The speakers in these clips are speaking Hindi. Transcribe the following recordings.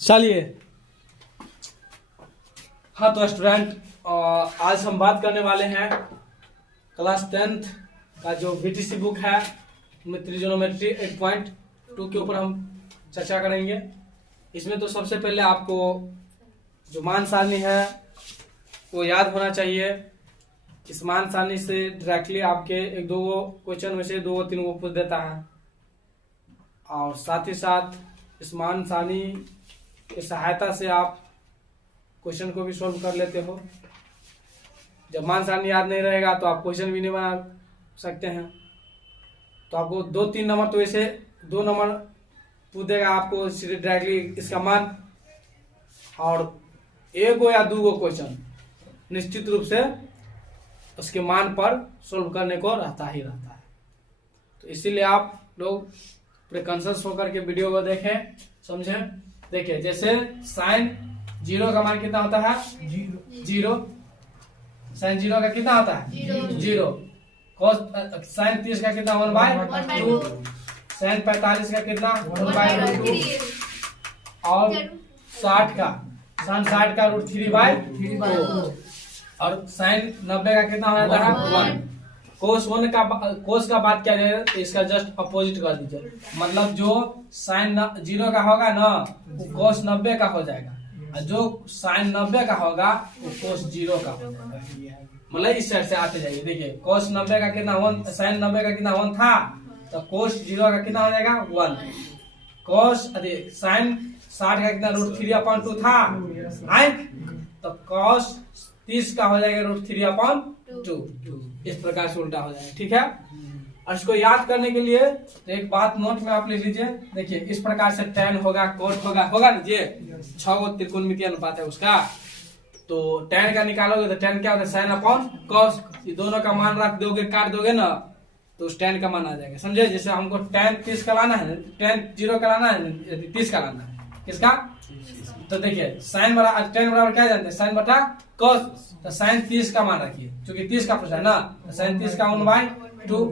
चलिए। हाँ तो स्टूडेंट, आज हम बात करने वाले हैं क्लास 10th का जो बीटीसी बुक है ट्रिग्नोमेट्री 8.2 के ऊपर हम चर्चा करेंगे। इसमें तो सबसे पहले आपको जो मान सारणी है वो याद होना चाहिए। इस मान सारणी से डायरेक्टली आपके एक दो क्वेश्चन में से दो तीन को पूछ देता है, और साथ ही साथ इस मान सारणी की सहायता से आप क्वेश्चन को भी सॉल्व कर लेते हो। जब मान सारणी याद नहीं रहेगा तो आप क्वेश्चन भी नहीं बना सकते हैं। तो आपको 2-3 नंबर, तो ऐसे 2 नंबर पूछ देगा आपको डायरेक्टली इसका मान, और 1 या 2 क्वेश्चन निश्चित रूप से उसके मान पर सॉल्व करने को रहता ही रहता है। तो इसीलिए आप लोग प्रिकॉन्शस होकर के वीडियो को देखें, समझें। देखिए, जैसे साइन 0 का मान कितना होता है? 0। साइन 0 का कितना होता है? 0। कॉस साइन 30 का कितना? 1/2। साइन 45 का कितना? 1/2। और 60 का साइन 60 का √3/2। और साइन 90 का कितना हो जाता है? 1। कोस का बात किया जाए तो इसका जस्ट अपोजिट कर दीजिए। मतलब जो साइन 0 का होगा ना वो कोस 90 का हो जाएगा, और जो साइन 90 का होगा वो कोस 0 का हो जाएगा। मतलब इस साइड से आते जाइए। देखिए, कोस 90 का कितना 1, साइन 90 का कितना 1 था, तो कोस 0 का कितना हो जाएगा? 1। कोस साइन 60 का कितना √3/2 था, तो कोस 30 का हो जाएगा √3/2। इस प्रकार से उल्टा हो जाएगा। ठीक है। और इसको याद करने के लिए तो एक बात नोट में आप लिख लीजिए। देखिए, इस प्रकार से tan होगा, cot होगा ना, ये 6 त्रिकोणमितीय अनुपात है उसका। तो tan का निकालोगे तो tan क्या होता है? sin/cos। ये दोनों का मान रख दोगे, काट दोगे ना, तो उस tan का मान आ जाएगा। समझे? जैसे हमको tan 30 का लाना है, tan 0 का लाना है, 30 का लाना है। किसका? तो देखिए, tan बराबर क्या जानते हैं? sin बटा cos। तो sin 30 का मान रखिए, क्योंकि 30 का पूछा है ना, तो sin 30 का 1/2,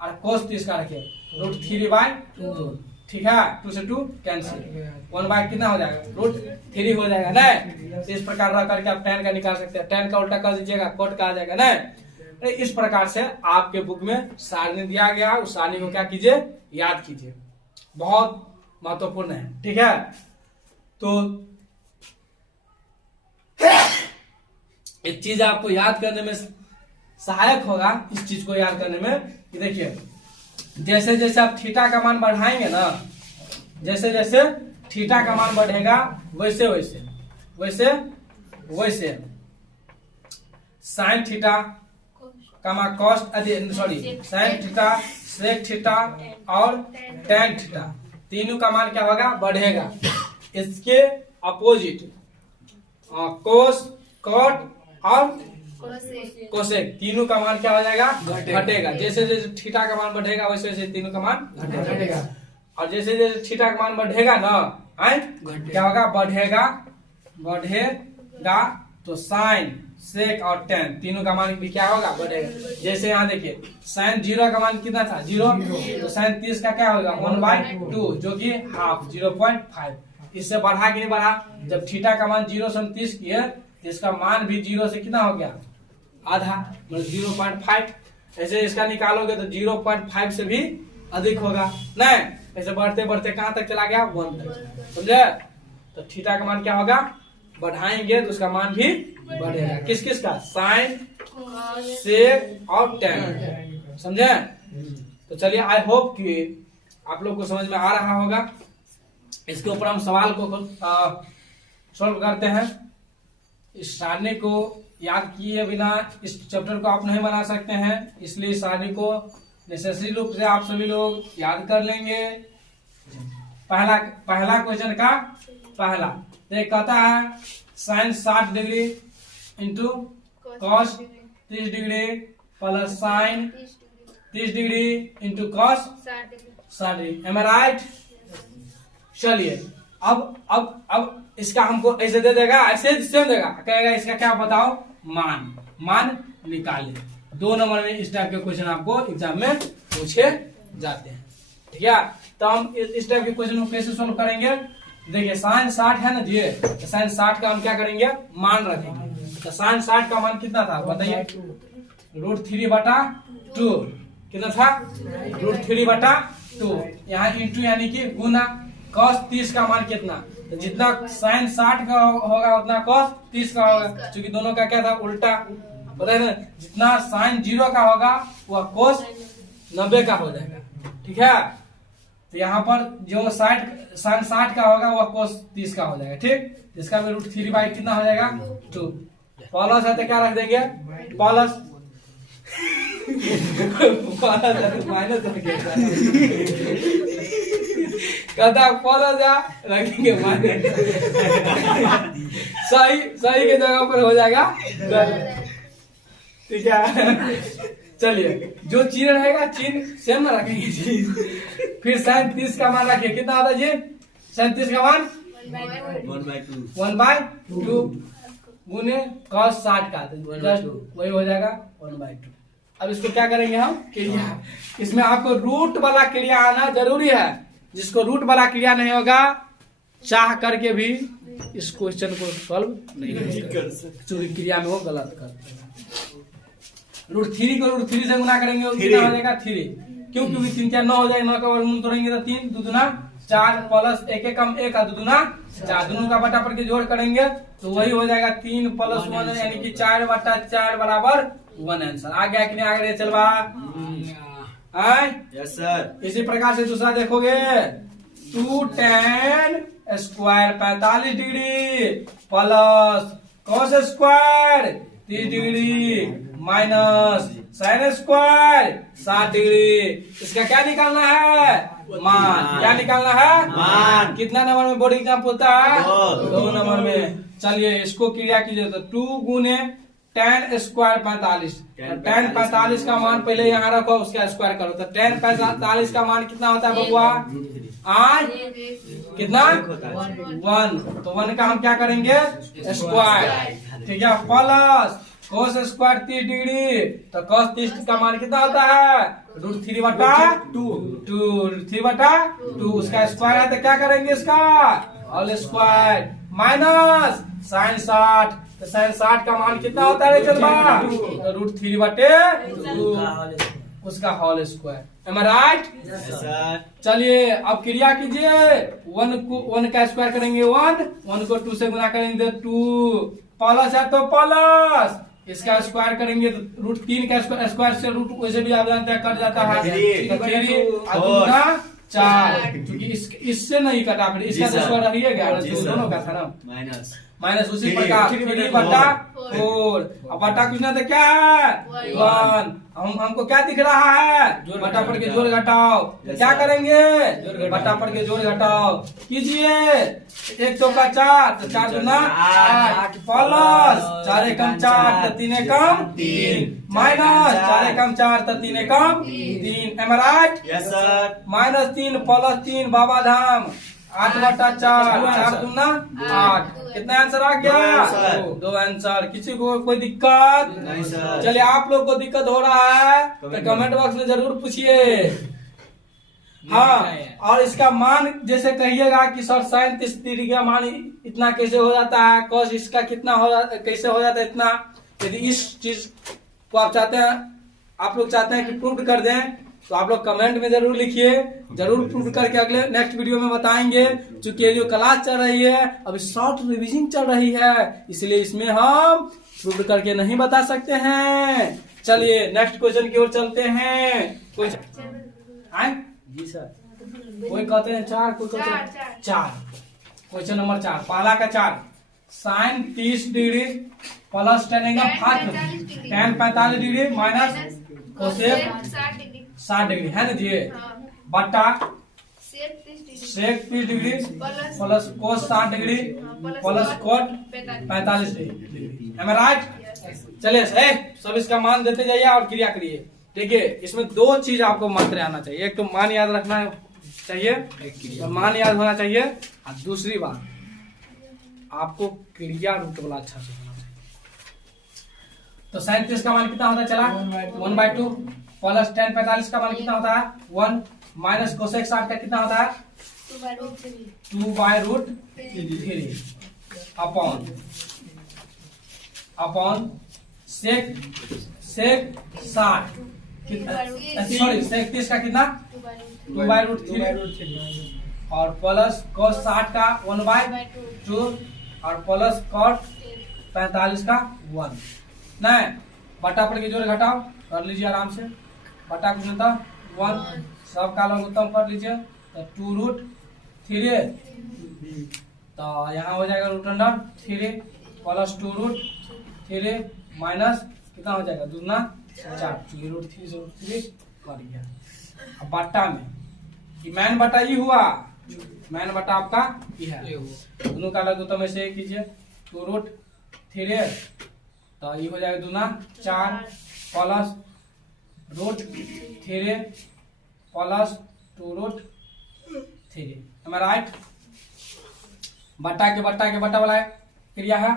और cos 30 का रखिए √3/2। ठीक है। 2 से 2 कैंसिल, 1 कितना हो जाएगा? √3 हो जाएगा ना। तो इस प्रकार रह करके आप tan का निकाल सकते हैं। tan का उल्टा कर दीजिएगा, cot का आ जाएगा ना। इस प्रकार से आपके बुक में सारणी दिया गया, उस सारणी को क्या कीजिए? याद कीजिए। बहुत महत्वपूर्ण है। ठीक है। तो एक चीज आपको याद करने में सहायक होगा, इस चीज को याद करने में, कि देखिए, जैसे जैसे आप थीटा का मान बढ़ाएंगे ना, जैसे जैसे थीटा का मान बढ़ेगा वैसे वैसे वैसे वैसे sine theta sine theta, sec theta और टेन थीटा, तीनों का मान क्या होगा? बढ़ेगा। इसके अपोजिट कोस, कॉट और कोसेक, तीनों का मान क्या हो जाएगा? घटेगा। जैसे जैसे थीटा का मान बढ़ेगा वैसे वैसे तीनों का मान घटेगा। और जैसे जैसे थीटा का मान बढ़ेगा ना, क्या होगा? बढ़ेगा। तो साइन, सेक और टेन, तीनों का मान भी क्या होगा? बढ़ेगा। जैसे यहाँ देखिए, साइन 0 का मान कितना था? 0। तो साइन 30 का क्या होगा? 1/2, जो कि हाफ 0.5। इससे बढ़ा कि नहीं बढ़ा? जब थीटा का मान 0 से 30 किए, इसका मान भी 0 से कितना हो गया? आधा, मतलब 0.5। ऐसे इसका निकालोगे तो 0.5 से भी अधिक होगा नहीं। ऐसे बढ़ते बढ़ते कहां तक चला गया? 1 तक। समझे? तो थीटा का मान क्या होगा? बढ़ाएंगे तो उसका मान भी बढ़ेगा। किस किस का? साइन, सेक और टेन। समझे? तो चलिए, आई होप कि आप लोग को समझ में आ रहा होगा। इसके ऊपर हम सवाल को सॉल्व करते हैं। इस सारणी को याद किए बिना इस चैप्टर को आप नहीं बना सकते हैं, इसलिए सारणी को नेसेसरी रूप से आप सभी लोग याद कर लेंगे। पहला क्वेश्चन का पहला तो कहता है sine 60 degree into cos 30 degree plus sine 30 degree into cos 60 degree. Am I right? चलिए, अब इसका हमको ऐसे दे देगा, ऐसे सेम देगा, कहेगा इसका क्या बताओ? मान निकाले। 2 नंबर में इस टाइप के क्वेश्चन आपको एग्जाम में पूछे जाते हैं। ठीक है। तो हम इस टाइप के क्वेश्चन को कैसे सोल्व करेंगे? देखिए साइन 60 है ना जी, तो साइन 60 का हम क्या करेंगे, मान रखेंगे। तो साइन 60 का मान कितना था बताइए, √3/2 कितना था, √3/2। यहाँ इंटू यानी कि गुना। cos 30 का मान कितना, तो जितना साइन 60 का होगा उतना cos 30 का होगा, क्योंकि दोनों का क्या था उल्टा, पता है ना। जितना साइन 0 का होगा वह cos 90 का हो जाएगा, ठीक है। तो यहाँ पर जो साइन 60 का होगा वह cos 30 का हो जाएगा, ठीक। इसका भी √3/ कितना हो जाएगा 2। प्लस है तो क्या रख देंगे, प्लस माइनस कहता प्लस जा रखेंगे माइनस, सही के जगह पर हो जाएगा, ठीक है। चलिए जो चिन्ह रहेगा चिन्ह सेम ना रखेंगे जी। फिर साइन 30 का मान रखिए, कितना आता है जी, साइन 30 का मान 1/2 गुने cos 60 का, जस्ट वही हो जाएगा 1/2। अब इसको क्या करेंगे हम, क्रिया। इसमें आपको रूट वाला क्रिया आना जरूरी है, जिसको रूट वाला क्रिया नहीं होगा चाह करके भी इस क्वेश्चन को सॉल्व नहीं कर सकते, क्रिया में वो गलत करते हैं। √3 को √3 से गुना करेंगे कितना हो जाएगा 3, क्यों, क्योंकि 3 क्या 9 हो जाएगा, 9 का वर्गमूल तोड़ेंगे तो 3 दूना 4 प्लस 1 कम 1 का दूना 4, दोनों का बटा पर के जोड़ करेंगे तो वही हो जाएगा 3 + 1 यानी कि 4/4 बराबर 1 आंसर। आ गया कि नहीं, आगे चलवा यस सर। इसी प्रकार से दूसरा देखोगे 2 tan square 45 degree plus cos square 30 degree minus sin square 60 degree. इसका क्या निकालना है, मान। क्या निकालना है, मान। कितना नंबर में बोर्ड एग्जाम पूछता है, 2 नंबर में। चलिए इसको क्रिया कीजिए, तो 2 गुने tan स्क्वायर 45, tan 45 का मान पहले यहाँ रखो, उसका स्क्वायर करो, तो tan 45 का मान कितना होता है बबुआ, आज कितना 1, तो 1 का हम क्या करेंगे स्क्वायर, ठीक है, प्लस cos स्क्वायर 30 डिग्री, तो cos 30 का मान कितना होता है √3/2, 3/2, उसका स्क्वायर है तो क्या करेंगे इसका ऑल स्क्वायर, माइनस साइन 60, तो साइन 60 का मान कितना होता है चलबा, √3/2 उसका whole square. M I right. चलिए अब क्रिया कीजिए, 1 का स्क्वायर करेंगे 1 को 2 से गुना करेंगे 2, प्लस है तो प्लस, इसका स्क्वायर करेंगे तो √3 का स्क्वायर से रूट वैसे भी आप जानते हैं कट जाता है, 4, क्योंकि इससे नहीं कटा, फिर इसका स्क्वायर रहिएगा, दोनों का था ना माइनस उसी प्रकार 3/4, अब बटा कुछ ना तो क्या है 1, हमको क्या दिख रहा है बटा पड़ के जोड़ घटाओ, तो क्या करेंगे बटा पड़ के जोड़ घटाओ कीजिए, 1 तो का 4, तो 4 दूना 8 प्लस 4 एकम 4 तो 3 एकम 3 माइनस 4 एकम 4 तो 3 एकम 3, M I right. Yes sir. -3 + 3 Baba Dham 8/4, 4 दूना 8, कितना आंसर आ गया 2 आंसर। किसी को कोई दिक्कत नहीं सर। चलिए आप लोग को दिक्कत हो रहा है तो कमेंट बॉक्स में जरूर पूछिए। हाँ, और इसका मान जैसे कहिएगा कि सर साइन 30 डिग्री का मान इतना कैसे हो जाता है, cos इसका कितना हो कैसे हो जाता है इतना। यदि इस चीज को आप चाहते हैं, आप लोग चाहते हैं कि प्रूव कर दें, तो आप लोग कमेंट में जरूर लिखिए, जरूर प्रूव करके अगले नेक्स्ट वीडियो में बताएंगे। चूंकि ये जो क्लास चल रही है अभी शॉर्ट रिवीजन चल रही है, इसलिए इसमें हम प्रूव करके नहीं बता सकते हैं। चलिए नेक्स्ट क्वेश्चन की ओर चलते हैं। जी सर, कोई कहते हैं 4, कोई कहते हैं 4। क्वेश्चन नंबर 4, पहला का 4, sine 30 degree plus tan 45 degree minus cosec 60 degree है ना जी, बटा sec 30 degree plus cos 60 degree plus cot 45 degree, है राइट। चलिए सब इसका मान देते जाइए और क्रिया करिए। देखिए इसमें 2 चीज आपको मात्र आना चाहिए, एक तो मान याद रखना चाहिए, मान याद होना चाहिए, और दूसरी बात आपको क्रिया रूट वाला अच्छा से होना चाहिए। तो साइन 30 का मान कितना होता है चला 1/2 प्लस tan 45 का मान कितना होता है 1 माइनस कोसेक 60 का कितना होता है 2/√3 अपॉन सेक 60 सॉरी सेक 30 का कितना 2/√3 और प्लस cos 60 का 1/2 और प्लस cot 45 का 1 नहीं बटा पर की जोड़ घटाओ कर लीजिए आराम से बटा कुछ था 1 सब का लघुत्तम कर लीजिए तो 2√3 तो यहाँ हो जाएगा √3 प्लस 2√3 माइनस कितना हो जाएगा दूना 4 √3 कर गया। अब बट्टा में मैन बटा ये हुआ मैन बटा आपका ये है दोनों का लघुत्तम ऐसे कीजिए 2√3 तो ये हो जाएगा दूना 4 plus √3 plus 2√3 am I right. बट्टा के बट्टा वाला क्रिया है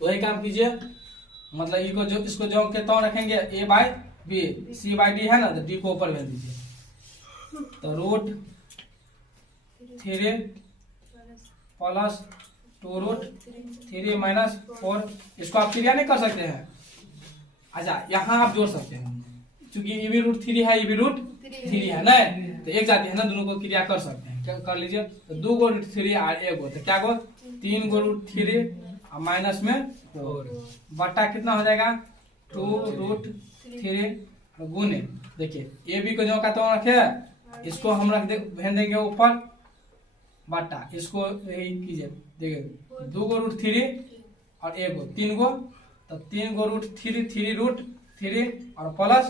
तो वही काम कीजिए मतलब इसको जो के तो रखेंगे a/b c/d है ना तो d को ऊपर भेज दीजिए तो √3 प्लस 2√3 माइनस 4 इसको आप क्रिया नहीं कर सकते हैं। अच्छा यहाँ आप जोड़ सकते हैं क्योंकि ये भी √3 है ये भी √3 है ना तो एक जाती है ना दोनों को क्रिया कर सकते हैं क्या कर लीजिए तो 2 गो √3 और 1 गो तो क्या गो 3 गो √3 और माइनस में 4 बट्टा कितना हो जाएगा 2√3 गुने देखिए ये भी को जो का तो रखे इसको हम रख दे भेज देंगे ऊपर बट्टा इसको यही कीजिए देखिए 2 गो √3 और 1 गो 3 गो तो 3 गो √3 और प्लस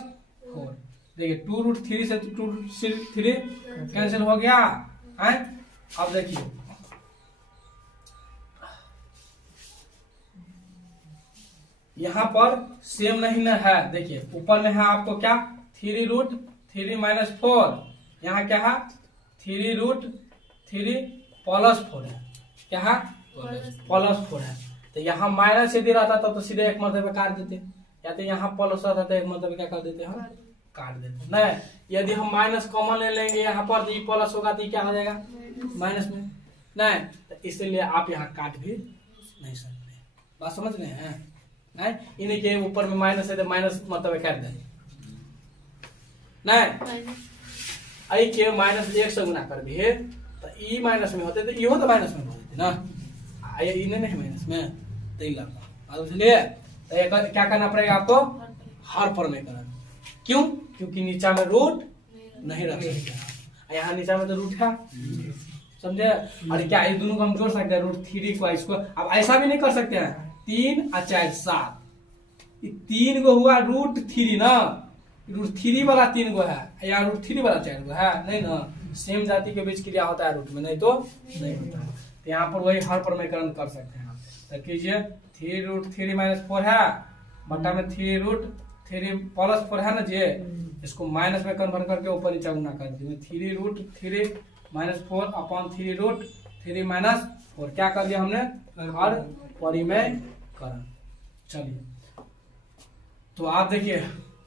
4 देखिए 2√3 से 2√3 कैंसिल हो गया है। अब देखिए यहाँ पर सेम नहीं ना है देखिए ऊपर में है आपको क्या 3√3 माइनस 4 यहाँ क्या है 3√3 प्लस 4 है क्या है प्लस 4 है तो यहाँ माइनस यदि रहता तो सीधे एक मतलब काट देते या तो यहाँ प्लस रहता तो एक मतलब क्या कर देते हम काट देते नहीं यदि हम माइनस कॉमन ले लेंगे यहाँ पर तो ये प्लस होगा तो ये क्या हो जाएगा माइनस में नहीं तो इसलिए आप यहाँ काट भी नहीं सकते बात समझ रहे हैं नहीं इन्हीं के ऊपर में माइनस है तो माइनस मतलब काट देंगे नहीं आई के माइनस 1 से गुना कर दिए तो ई माइनस में होते तो इहो तो माइनस में होते ना आई इन्हें नहीं माइनस में तो इसलिए तो क्या करना पड़ेगा आपको हर पर में करना क्यों क्योंकि नीचा में रूट नहीं रख सकते यहाँ नीचा में तो रूट है समझे और क्या ये दोनों को हम जोड़ सकते हैं √3 को इसको अब ऐसा भी नहीं कर सकते हैं 3 और 4 7 3 गो हुआ √3 ना √3 वाला 3 गो है या √3 वाला 4 गो है नहीं ना सेम जाति के बीच क्रिया होता है रूट में नहीं तो नहीं होता तो यहाँ पर वही हर प्रमेयकरण कर सकते हैं तो कीजिए 3√3 माइनस 4 है बटा में 3√3 प्लस 4 है ना जी इसको माइनस में कन्वर्ट करके ऊपर नीचे गुना कर दीजिए 3√3 माइनस 4 अपॉन 3√3 माइनस 4 क्या कर दिया हमने हर परिमेयकरण। चलिए तो आप देखिए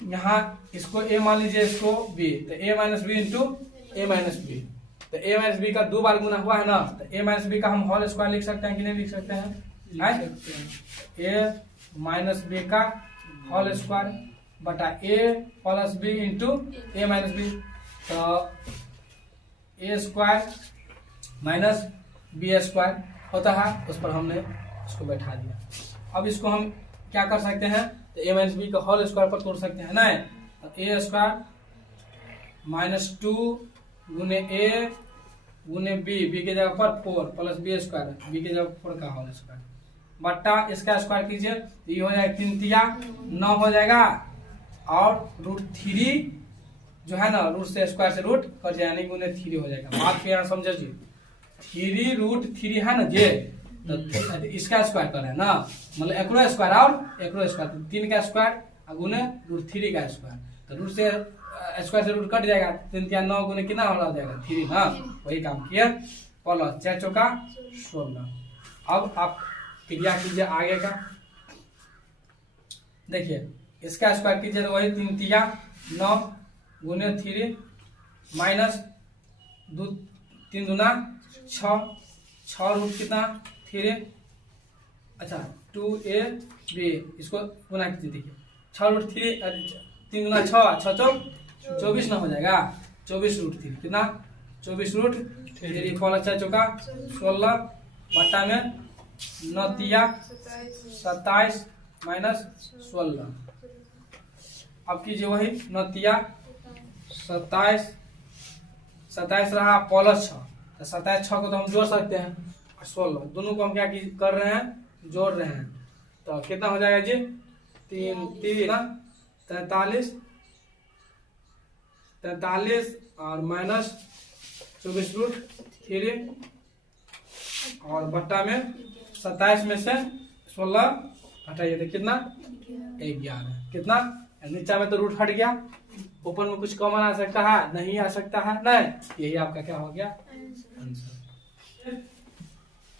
यहाँ इसको a मान लीजिए इसको b तो a minus B into a minus B तो a माइनस बी का 2 बार गुना हुआ है ना तो a माइनस बी का हम होल स्क्वायर लिख सकते हैं कि नहीं लिख सकते हैं a माइनस बी का होल स्क्वायर बटा a plus B into a minus B तो a square minus B square होता है उस पर हमने इसको बैठा दिया। अब इसको हम क्या कर सकते हैं तो a माइनस बी का होल स्क्वायर पर तोड़ सकते हैं ना तो a स्क्वायर माइनस 2 गुने a गुने b के जगह पर 4 प्लस बी स्क्वायर b के जगह 4 का होल स्क्वायर बट्टा इसका स्क्वायर कीजिए तो ये हो जाएगा 3 9 हो जाएगा और √3 जो है ना रूट से स्क्वायर से रूट कर जाए यानी गुने 3 हो जाएगा बात के यहाँ समझ जी 3√3 है ना जे तो इसका स्क्वायर कर रहे हैं ना मतलब एकरो स्क्वायर और एकरो स्क्वायर तो 3 का स्क्वायर गुने √3 का स्क्वायर तो रूट से स्क्वायर से रूट कट जाएगा 3 3 9 गुने कितना हो जाएगा 3 ना वही काम किया प्लस 4 चौका 16। अब आप क्रिया कीजिए आगे का देखिए इसका स्क्वायर कीजिए तो वही 3 3 9 गुने 3 माइनस 2 3 दूना 6, 6 रूट कितना 3, अच्छा 2ab, इसको गुना कीजिए। देखिए 6 रूट 3 दूना 6, 6 चौक 24 ना हो जाएगा, 24 रूट 3 कितना 24 रूट 3, कौन अच्छा चौका 16 बट्टा में 9 तिया 27 माइनस 16। अब कीजिए वही 9 तिया 27 रहा प्लस 6, तो 27 6 को तो हम जोड़ सकते हैं, 16 दोनों को हम क्या कर रहे हैं जोड़ रहे हैं, तो कितना हो जाएगा जी 3 43 और माइनस 24 रूट 3 और बट्टा में 27 में से 16 हटाइए तो कितना 11, कितना नीचा में तो रूट हट गया, ऊपर में कुछ कॉमन आ सकता है नहीं आ सकता है, नहीं यही आपका क्या हो गया आंसर।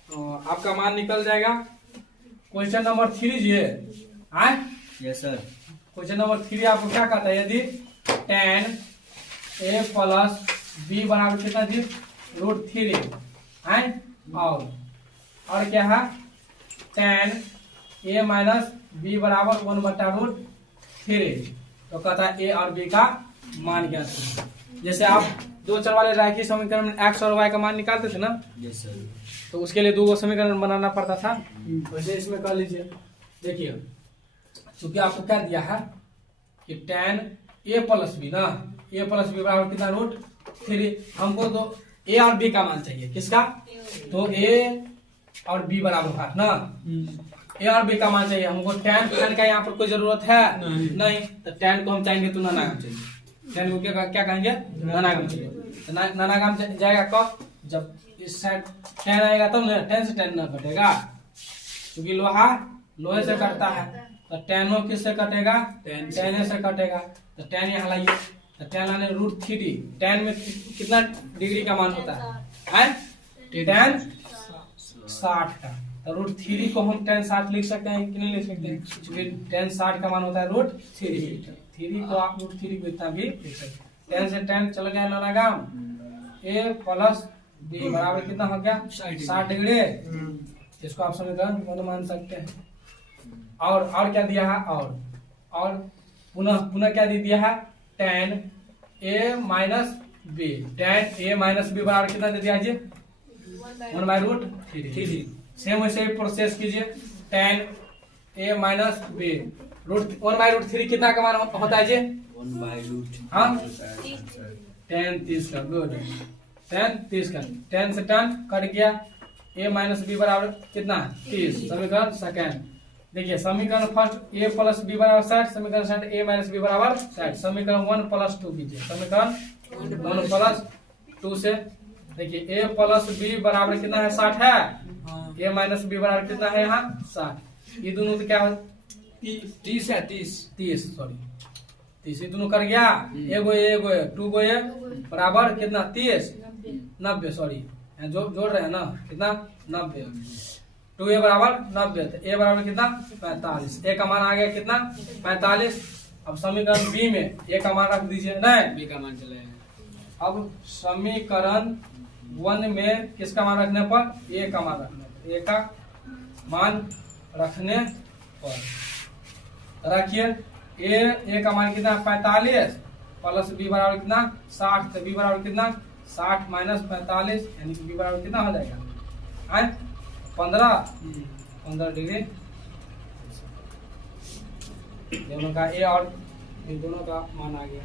तो आपका मान निकल जाएगा। क्वेश्चन नंबर 3 जी आए। Yes sir. क्वेश्चन नंबर 3 आपको क्या कहता है, यदि tan a प्लस b बराबर कितना जी रूट 3 है, और क्या है tan a माइनस b बराबर 1/√3, तो कहता है a और b का मान क्या है। जैसे आप दो चर वाले रैखिक समीकरण में x और y का मान निकालते थे ना, यस सर, तो उसके लिए 2 समीकरण बनाना पड़ता था, वैसे इसमें कर लीजिए। देखिए चूंकि आपको क्या दिया है कि tan a प्लस b ना, a प्लस b बराबर कितना √3, हमको तो a और b का मान चाहिए, किसका, तो a और b बराबर है ना, a और b का मान चाहिए हमको। tan का यहाँ पर कोई जरूरत है नहीं, तो tan को हम चाहेंगे तो नानागाम चाहिए, tan को क्या कहेंगे नानागाम चाहिए, तो नानागाम जाएगा कब, जब इस साइड tan आएगा तब ना, tan से tan ना कटेगा, क्योंकि लोहा लोहे से कटता है, तो tan किससे कटेगा, tan से कटेगा, तो tan यहाँ लाइए, तो tan लाने √3, tan में कितना डिग्री का मान होता है tan 60 का, तो √3 को हम tan 60 लिख सकते हैं कि नहीं लिख सकते हैं, क्योंकि tan 60 का मान होता है √3 को आप √3 को इतना भी लिख सकते हैं। tan से tan चल गया नानागाम, a प्लस b बराबर कितना हो गया 60 डिग्री, इसको आप समीकरण मान सकते हैं। और क्या दिया है, और पुनः क्या दे दिया है tan a minus b, tan a minus b बराबर कितना दे दिया जी 1/√3। सेम वैसे ही प्रोसेस कीजिए, tan a माइनस b 1/√3 कितना का मान होता है जी 1/√3, हाँ tan 30 का, गुड, tan 30 का, tan से tan कट गया, a माइनस b बराबर कितना 30, समीकरण सेकेंड। देखिए समीकरण फर्स्ट a प्लस b बराबर 60, समीकरण सेकंड a माइनस b बराबर 60, समीकरण 1 प्लस 2 कीजिए, समीकरण 1 प्लस 2 से देखिए a प्लस b बराबर कितना है 60 है, a माइनस b बराबर कितना है यहाँ 60, ये दोनों तो क्या 30 है 30 सॉरी 30, ये दोनों कर गया, एगो 2 गो ए बराबर कितना 30 90 सॉरी जोड़ रहे हैं ना, कितना 90, 2a बराबर 90, तो a बराबर कितना 45, a का मान आ गया कितना 45। अब समीकरण b में a का मान रख दीजिए, नहीं b का मान चले, अब समीकरण 1 में किसका मान रखने पर a का मान रखने पर, a का मान रखने पर रखिए, a का मान कितना 45 प्लस b बराबर कितना 60, तो b बराबर कितना 60 माइनस 45, यानी कि b बराबर कितना हो जाएगा 15 डिग्री। दोनों का a और दोनों का मान आ गया।